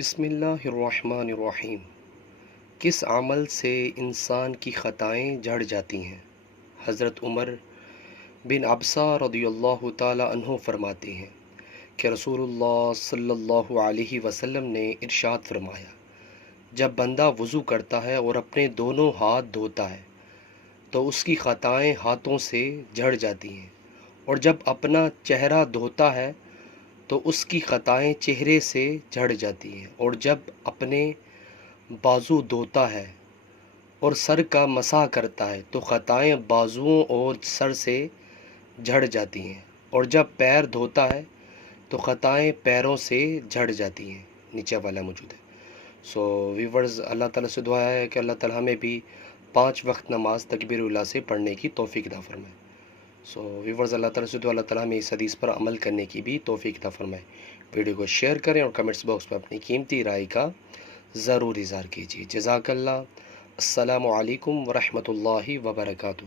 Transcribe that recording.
بسم اللہ الرحمن الرحیم۔ کس عمل سے انسان کی خطائیں جھڑ جاتی ہیں؟ حضرت عمر بن عبسہ رضی اللہ تعالی عنہ فرماتے ہیں کہ رسول اللہ صلی اللہ علیہ وسلم نے ارشاد فرمایا، جب بندہ وضو کرتا ہے اور اپنے دونوں ہاتھ دھوتا ہے تو اس کی خطائیں ہاتھوں سے جھڑ جاتی ہیں، اور جب اپنا چہرہ دھوتا ہے تو اس کی خطائیں چہرے سے جھڑ جاتی ہیں، اور جب اپنے بازو دھوتا ہے اور سر کا مسح کرتا ہے تو خطائیں بازوؤں اور سر سے جھڑ جاتی ہیں، اور جب پیر دھوتا ہے تو خطائیں پیروں سے جھڑ جاتی ہیں۔ نیچے والا موجود ہے۔ سو ویورز، اللہ تعالیٰ سے دعا ہے کہ اللہ تعالیٰ ہمیں بھی 5 وقت نماز تکبیر اولیٰ سے پڑھنے کی توفیق عطا فرمائے۔ سو ویورز، اللہ تعالیٰ سے دعا اللہ تعالیٰ ہمیں اس حدیث پر عمل کرنے کی بھی توفیق عطا فرمائے۔ ویڈیو کو شیئر کریں اور کمنٹس باکس میں اپنی قیمتی رائے کا ضرور اظہار کیجیے۔ جزاک اللہ۔ السلام علیکم ورحمۃ اللہ وبرکاتہ۔